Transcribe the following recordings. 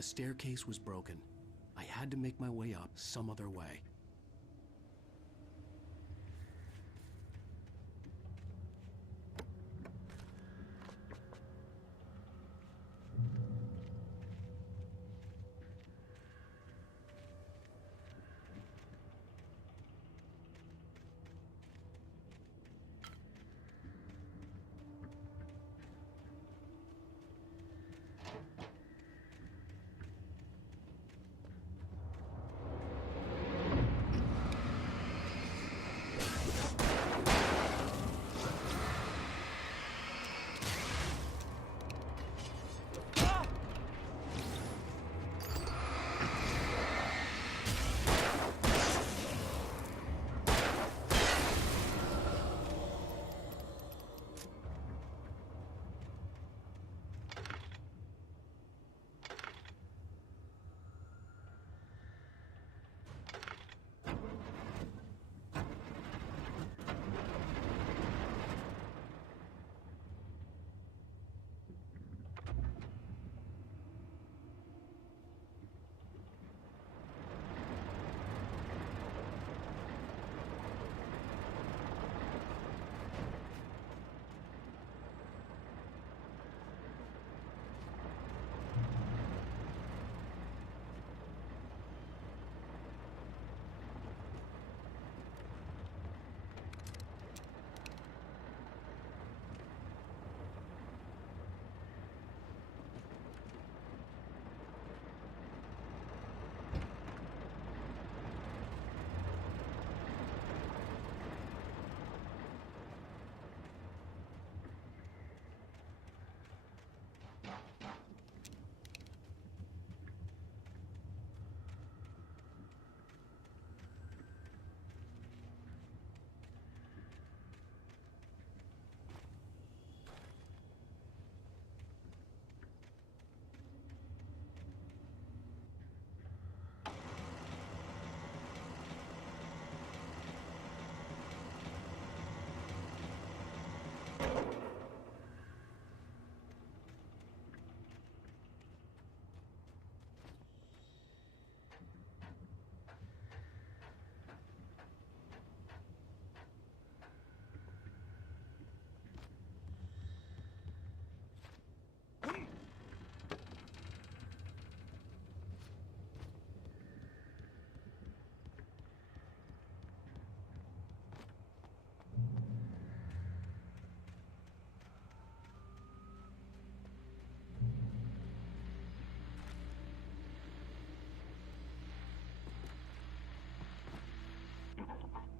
The staircase was broken. I had to make my way up some other way.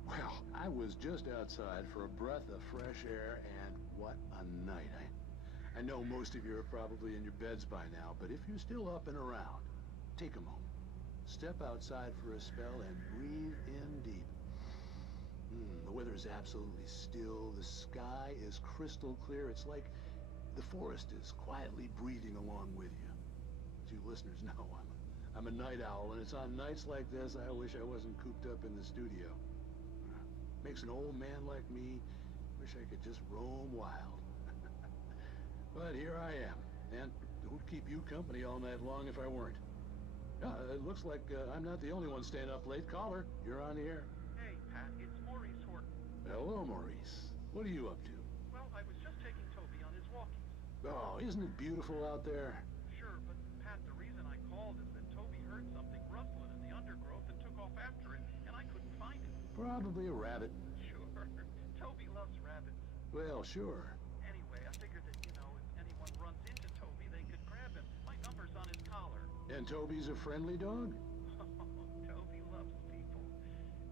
Well, I was just outside for a breath of fresh air, and what a night. I know most of you are probably in your beds by now, but if you're still up and around, take a moment. Step outside for a spell and breathe in deep. The weather is absolutely still. The sky is crystal clear. It's like the forest is quietly breathing along with you. As you listeners know, I'm a night owl, and it's on nights like this I wish I wasn't cooped up in the studio. Makes an old man like me wish I could just roam wild. But here I am, and who'd keep you company all night long if I weren't? It looks like I'm not the only one staying up late. Caller, you're on the air. Hey, Pat, it's Maurice Horton. Hello, Maurice. What are you up to? Well, I was just taking Toby on his walkies. Oh, isn't it beautiful out there? Sure, but Pat, the reason I called is that Toby heard something rustling in the undergrowth and took off after it, and I couldn't find it. Probably a rabbit. Sure. Toby loves rabbits. Well, sure. Anyway, I figured that, if anyone runs into Toby, they could grab him. My number's on his collar. And Toby's a friendly dog? Toby loves people.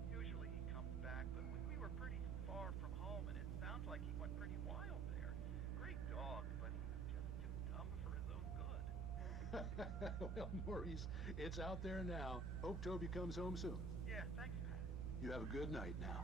Usually he comes back, but we were pretty far from home, and it sounds like he went pretty wild there. Great dog, but he was just too dumb for his own good. Well, Maurice, it's out there now. Hope Toby comes home soon. Yeah, thanks, Pat. You have a good night now.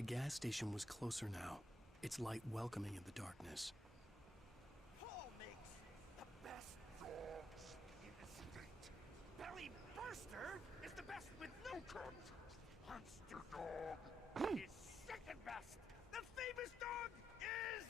The gas station was closer now, its light welcoming in the darkness. Paul makes the best dogs in the state. Belly Burster is the best with no contest. Monster Dog is second best. The famous dog is...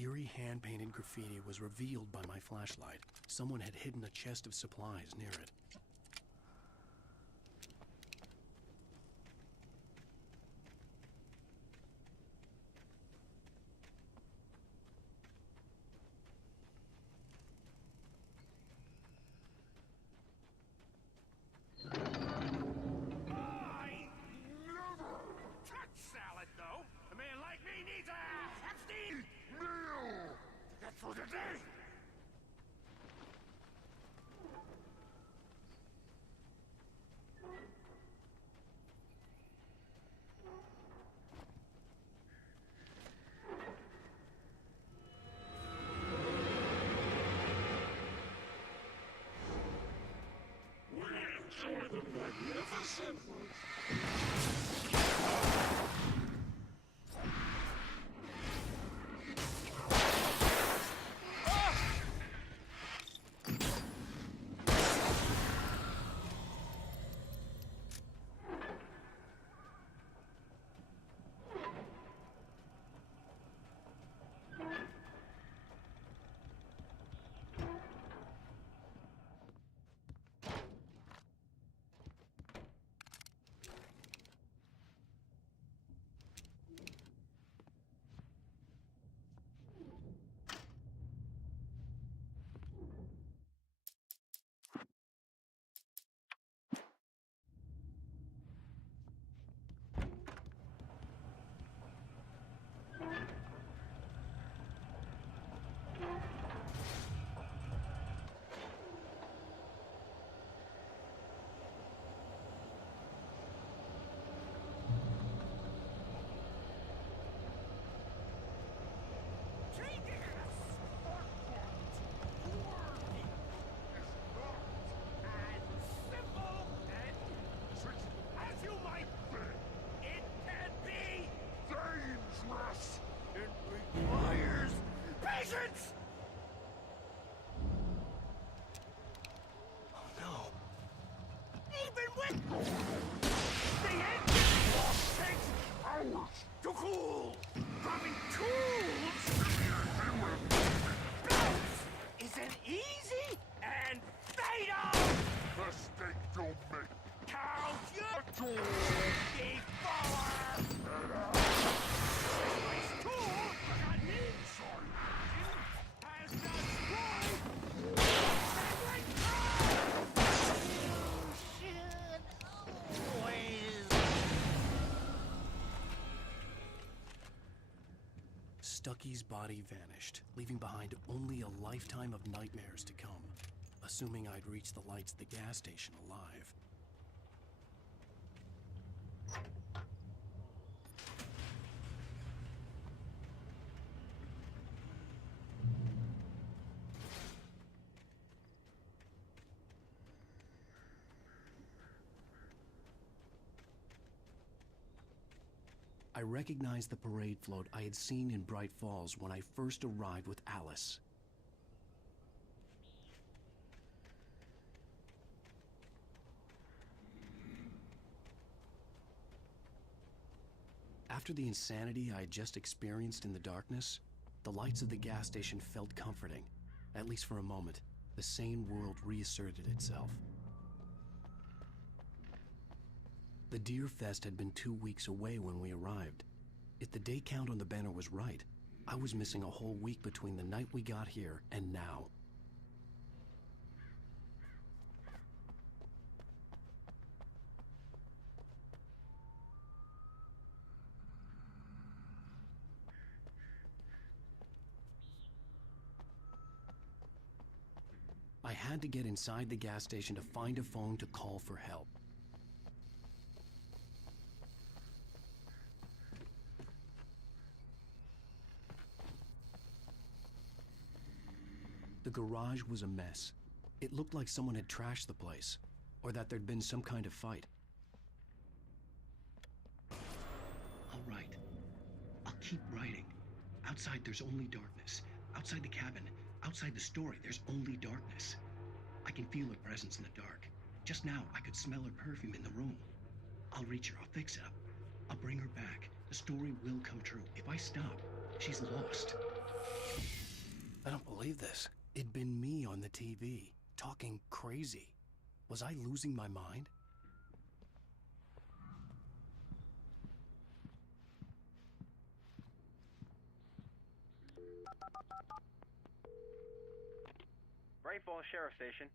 Eerie hand-painted graffiti was revealed by my flashlight. Someone had hidden a chest of supplies near it. I never touch salad, though. A man like me needs a hefty meal to get through the day. tool! Grabbing tools belts isn't easy and fatal! Mistake don't make. Carl, you big baller! Nice tool! Got me! Has destroyed Penguin Town! You should always... Stucky's body vanished, leaving behind only a lifetime of nightmares to come, assuming I'd reach the lights at the gas station alive. I recognized the parade float I had seen in Bright Falls when I first arrived with Alice. After the insanity I had just experienced in the darkness, the lights of the gas station felt comforting. At least for a moment, the sane world reasserted itself. The Deer Fest had been 2 weeks away when we arrived. If the day count on the banner was right, I was missing a whole week between the night we got here and now. I had to get inside the gas station to find a phone to call for help. The garage was a mess. It looked like someone had trashed the place, or that there'd been some kind of fight. All right. I'll keep writing. Outside, there's only darkness. Outside the cabin, outside the story, there's only darkness. I can feel her presence in the dark. Just now, I could smell her perfume in the room. I'll reach her. I'll fix it up. I'll bring her back. The story will come true. If I stop, she's lost. I don't believe this. It'd been me on the TV, talking crazy. Was I losing my mind? Bright Falls Sheriff Station.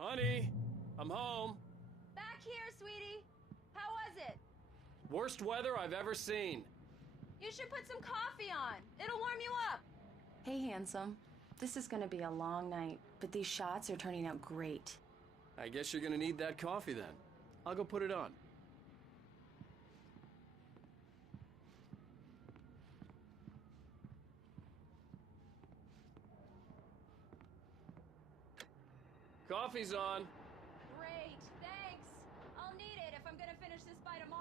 Honey, I'm home. Back here, sweetie. How was it? Worst weather I've ever seen. You should put some coffee on. It'll warm you up. Hey, handsome. This is gonna be a long night, but these shots are turning out great. I guess you're gonna need that coffee then. I'll go put it on. Coffee's on. Great, thanks. I'll need it if I'm gonna finish this by tomorrow.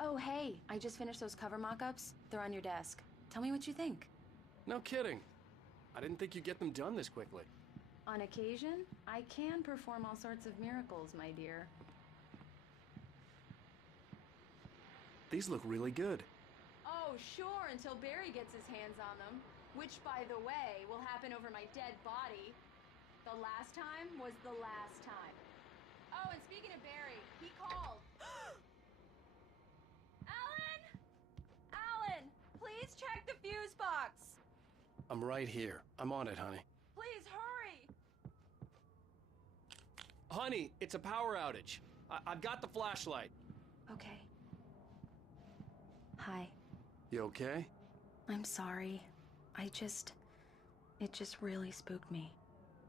Oh, hey, I just finished those cover mock-ups. They're on your desk. Tell me what you think. No kidding. I didn't think you'd get them done this quickly. On occasion, I can perform all sorts of miracles, my dear. These look really good. Oh, sure, until Barry gets his hands on them. Which, by the way, will happen over my dead body. The last time was the last time. Oh, and speaking of Barry, he called. Alan! Alan! Please check the fuse box! I'm right here. I'm on it, honey. Please hurry! Honey, it's a power outage. I've got the flashlight. Okay. Hi. You okay? I'm sorry. It just really spooked me.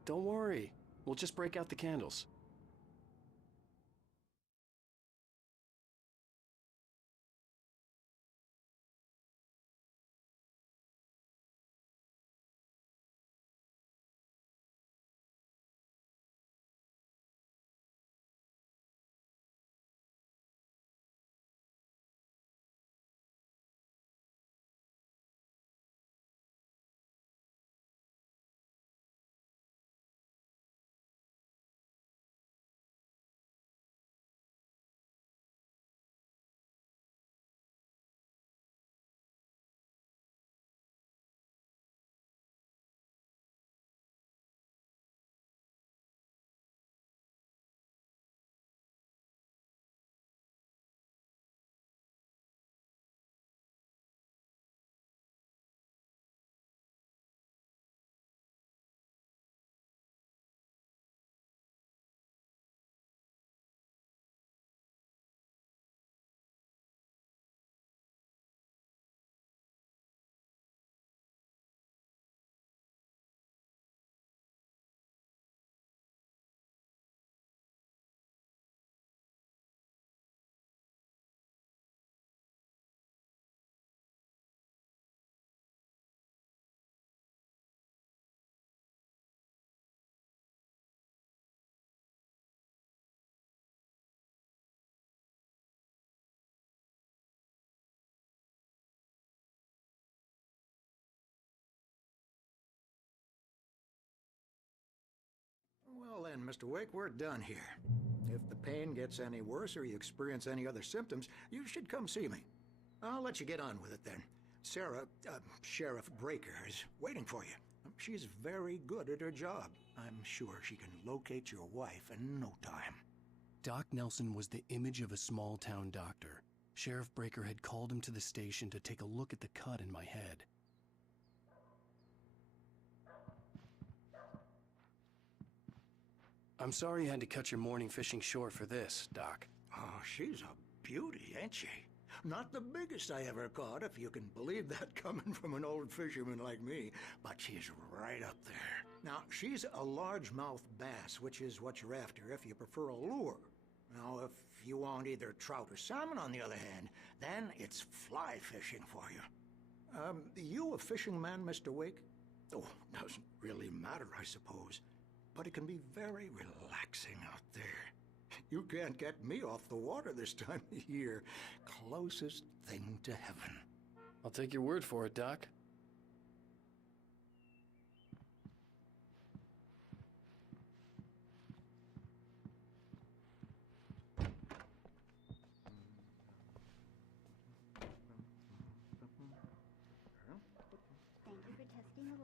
Don't worry. We'll just break out the candles. Well then, Mr. Wake, we're done here. If the pain gets any worse or you experience any other symptoms, you should come see me. I'll let you get on with it then. Sarah, Sheriff Breaker, is waiting for you. She's very good at her job. I'm sure she can locate your wife in no time. Doc Nelson was the image of a small-town doctor. Sheriff Breaker had called him to the station to take a look at the cut in my head. I'm sorry you had to cut your morning fishing short for this, Doc. Oh, she's a beauty, ain't she? Not the biggest I ever caught, if you can believe that coming from an old fisherman like me, but she's right up there. Now, she's a largemouth bass, which is what you're after if you prefer a lure. Now, if you want either trout or salmon, on the other hand, then it's fly fishing for you. You a fishing man, Mr. Wake? Oh, doesn't really matter, I suppose. But it can be very relaxing out there. You can't get me off the water this time of year. Closest thing to heaven. I'll take your word for it, Doc.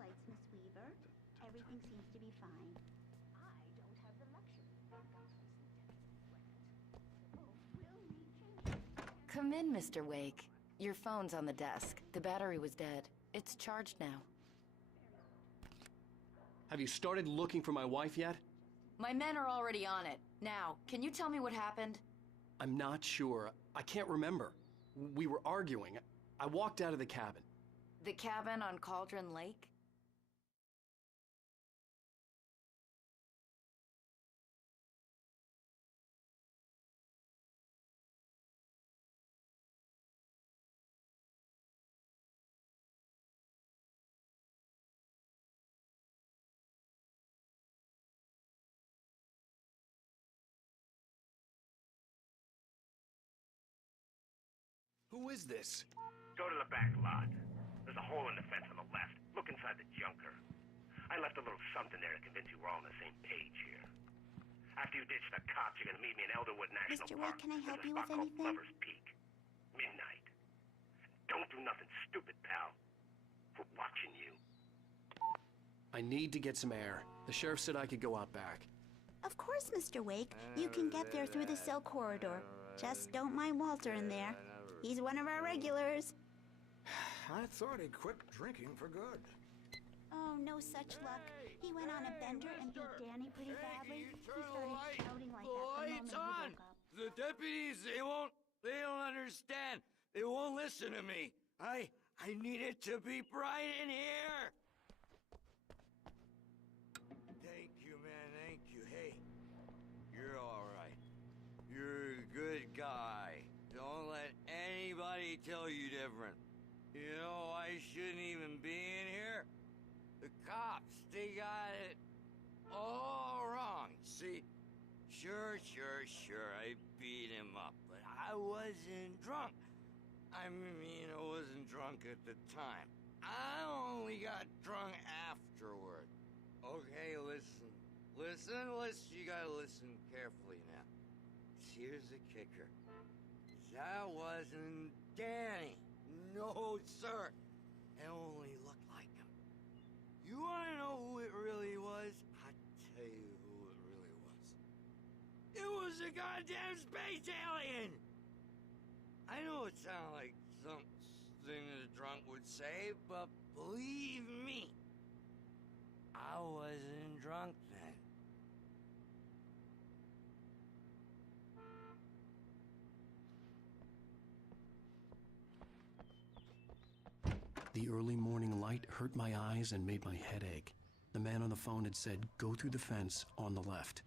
lights, Miss Weaver. Everything seems to be fine. I don't have the luxury of Come in, Mr. Wake. Your phone's on the desk. The battery was dead. It's charged now. Have you started looking for my wife yet? My men are already on it. Now, can you tell me what happened? I'm not sure. I can't remember. We were arguing. I walked out of the cabin. The cabin on Cauldron Lake? Who is this? Go to the back lot. There's a hole in the fence on the left. Look inside the junker. I left a little something there to convince you we're all on the same page here. After you ditch the cops, you're gonna meet me in Elderwood National Mr. Park. Wake, can I help There's a you spot with called anything? Lover's Peak. Midnight. Don't do nothing stupid, pal. We're watching you. I need to get some air. The sheriff said I could go out back. Of course, Mr. Wake. You can get there through the cell corridor. Just don't mind Walter in there. He's one of our regulars. I thought he quit drinking for good. Oh, no such luck. He went on a bender and beat Danny pretty badly. He started shouting like that the moment he woke up. The deputies, they don't understand. They won't listen to me. I need it to be bright in here. Thank you, man, thank you. Hey, you're all right. You're a good guy. Don't let anybody tell you different. You know, I shouldn't even be in here. The cops, they got it all wrong. See, sure, I beat him up, but I wasn't drunk. I mean, I wasn't drunk at the time. I only got drunk afterward. Okay, listen. You gotta listen carefully now. Here's the kicker. That wasn't Danny. No, sir. It only looked like him. You wanna know who it really was? I'll tell you who it really was. It was a goddamn space alien! I know it sounds like something a drunk would say, but believe me, I wasn't drunk then. The early morning light hurt my eyes and made my head ache. The man on the phone had said, go through the fence on the left.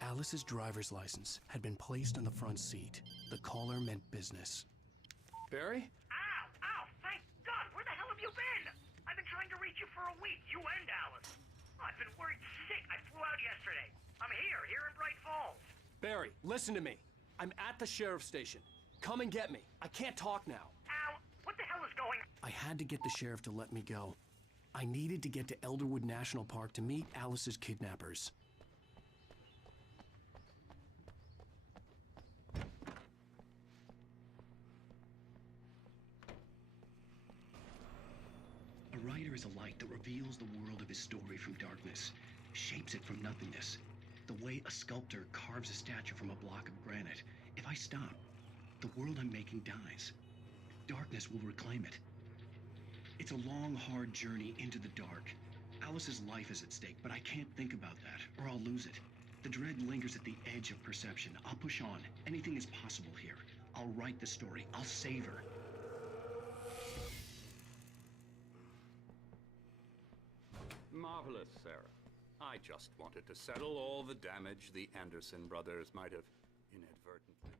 Alice's driver's license had been placed on the front seat. The caller meant business. Barry? Ow! Thank God! Where the hell have you been? I've been trying to reach you for a week, you and Alice. I've been worried sick. I flew out yesterday. I'm here in Bright Falls. Barry, listen to me. I'm at the sheriff's station. Come and get me. I can't talk now. Ow! What the hell is going on? I had to get the sheriff to let me go. I needed to get to Elderwood National Park to meet Alice's kidnappers. A writer is a light that reveals the world of his story from darkness, shapes it from nothingness. The way a sculptor carves a statue from a block of granite. If I stop, the world I'm making dies. Darkness will reclaim it. It's a long, hard journey into the dark. Alice's life is at stake, but I can't think about that, or I'll lose it. The dread lingers at the edge of perception. I'll push on. Anything is possible here. I'll write the story. I'll save her. Marvelous, Sarah. I just wanted to settle all the damage the Anderson brothers might have inadvertently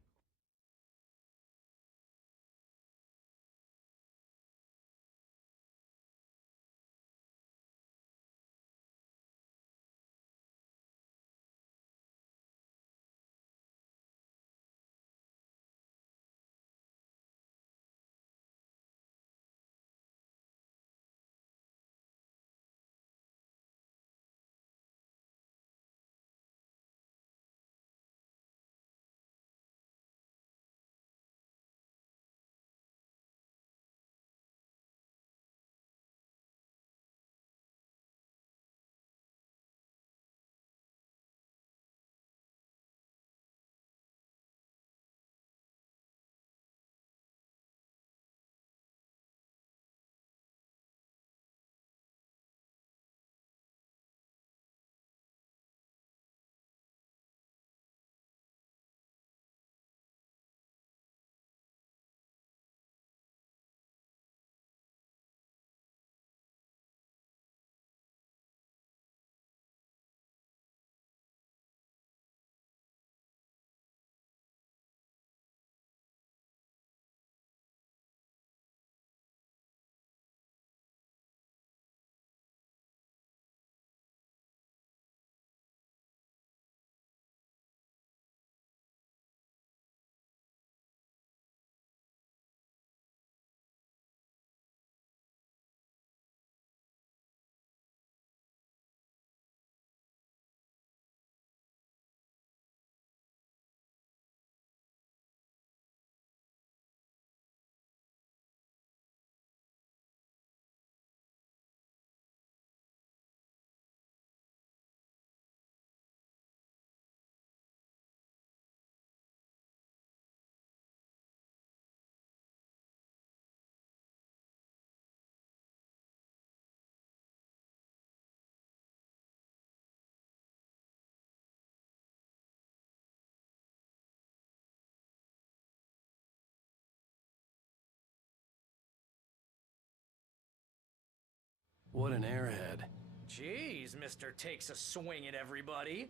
What an airhead. Jeez, Mr. Takes a swing at everybody.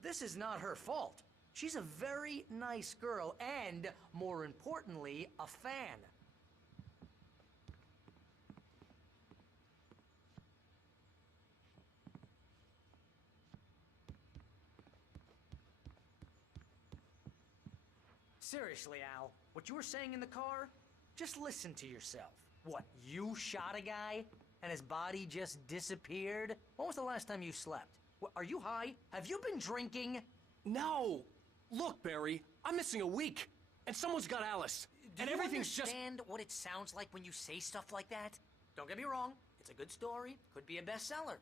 This is not her fault. She's a very nice girl and, more importantly, a fan. Seriously, Al, what you were saying in the car? Just listen to yourself. What, you shot a guy and his body just disappeared? When was the last time you slept? What, are you high? Have you been drinking? No! Look, Barry, I'm missing a week, and someone's got Alice, and everything's just... Do you understand what it sounds like when you say stuff like that? Don't get me wrong, it's a good story, could be a bestseller.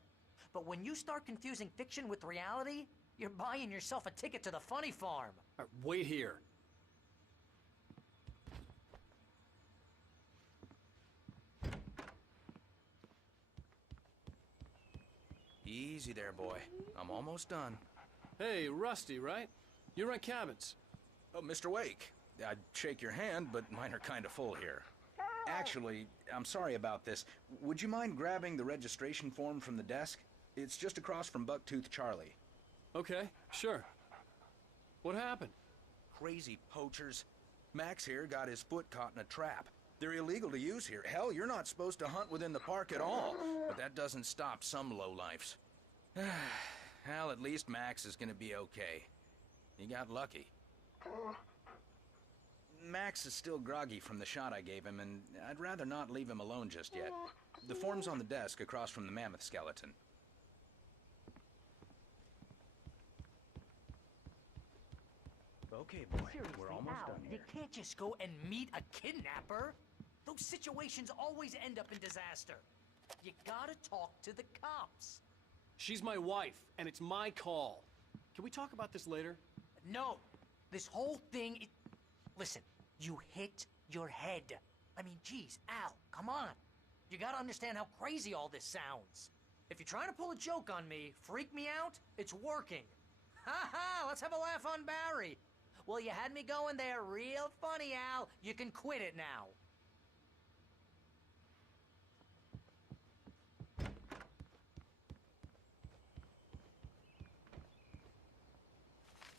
But when you start confusing fiction with reality, you're buying yourself a ticket to the funny farm. Wait here. Easy there, boy. I'm almost done. Hey, Rusty, right? You rent cabins. Oh, Mr. Wake. I'd shake your hand, but mine are kind of full here. Actually, I'm sorry about this. Would you mind grabbing the registration form from the desk? It's just across from Bucktooth Charlie. Okay, sure. What happened? Crazy poachers. Max here got his foot caught in a trap. They're illegal to use here. Hell, you're not supposed to hunt within the park at all. But that doesn't stop some lowlifes. Hell, at least Max is gonna be okay. He got lucky. Max is still groggy from the shot I gave him, and I'd rather not leave him alone just yet. The form's on the desk across from the mammoth skeleton. Okay, boy. Seriously, We're almost Al, done you here. can't just go and meet a kidnapper. Those situations always end up in disaster. You gotta talk to the cops. She's my wife, and it's my call. Can we talk about this later? No. This whole thing is... Listen, you hit your head. I mean, geez, Al, come on. You gotta understand how crazy all this sounds. If you're trying to pull a joke on me, freak me out, it's working. Ha ha, let's have a laugh on Barry. Well, you had me going there real funny, Al. You can quit it now.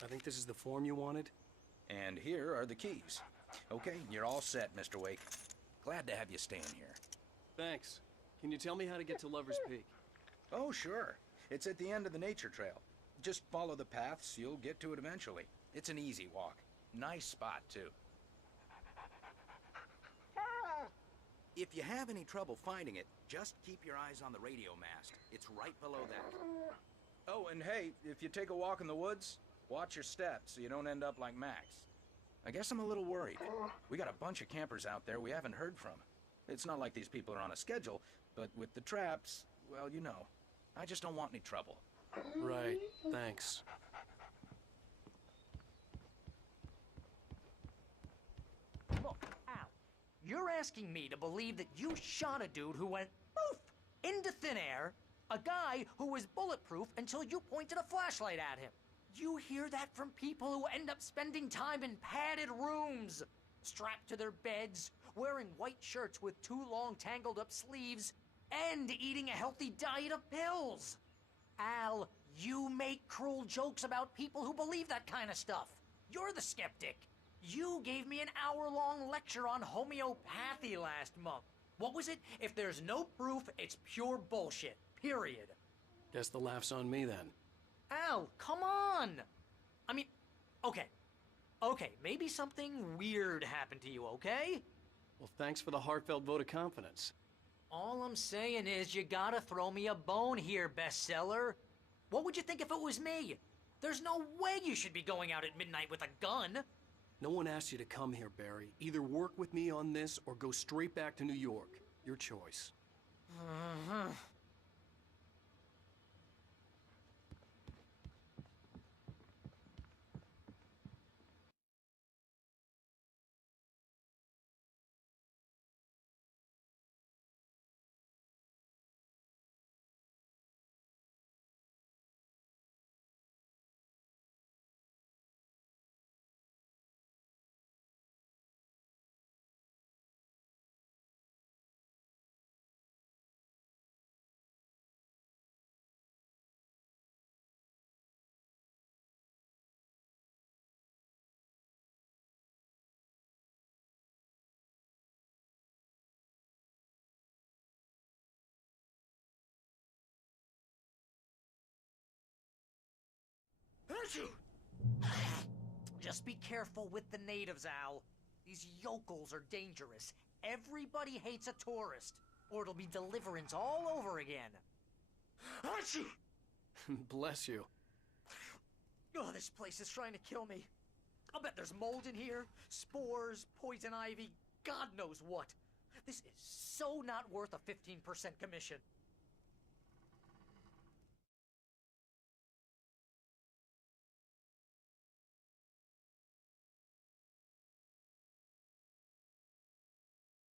I think this is the form you wanted. And here are the keys. Okay, you're all set, Mr. Wake. Glad to have you staying here. Thanks. Can you tell me how to get to Lover's Peak? Oh, sure. It's at the end of the nature trail. Just follow the paths, you'll get to it eventually. It's an easy walk. Nice spot, too. If you have any trouble finding it, just keep your eyes on the radio mast. It's right below that. Oh, and hey, if you take a walk in the woods, watch your steps so you don't end up like Max. I guess I'm a little worried. We got a bunch of campers out there we haven't heard from. It's not like these people are on a schedule, but with the traps, well, you know. I just don't want any trouble. Right, thanks. Look, Al, you're asking me to believe that you shot a dude who went poof into thin air, a guy who was bulletproof until you pointed a flashlight at him. You hear that from people who end up spending time in padded rooms, strapped to their beds, wearing white shirts with too long tangled up sleeves, and eating a healthy diet of pills. Al, you make cruel jokes about people who believe that kind of stuff. You're the skeptic. You gave me an hour-long lecture on homeopathy last month. What was it? If there's no proof, it's pure bullshit. Period. Guess the laugh's on me then. Al, come on! I mean, okay. Okay, maybe something weird happened to you, okay? Well, thanks for the heartfelt vote of confidence. All I'm saying is you gotta throw me a bone here, bestseller. What would you think if it was me? There's no way you should be going out at midnight with a gun. No one asked you to come here, Barry. Either work with me on this or go straight back to New York. Your choice. Just be careful with the natives, Al. These yokels are dangerous. Everybody hates a tourist, or it'll be Deliverance all over again. Bless you. Oh, this place is trying to kill me. I'll bet there's mold in here, spores, poison ivy, God knows what. This is so not worth a 15% commission.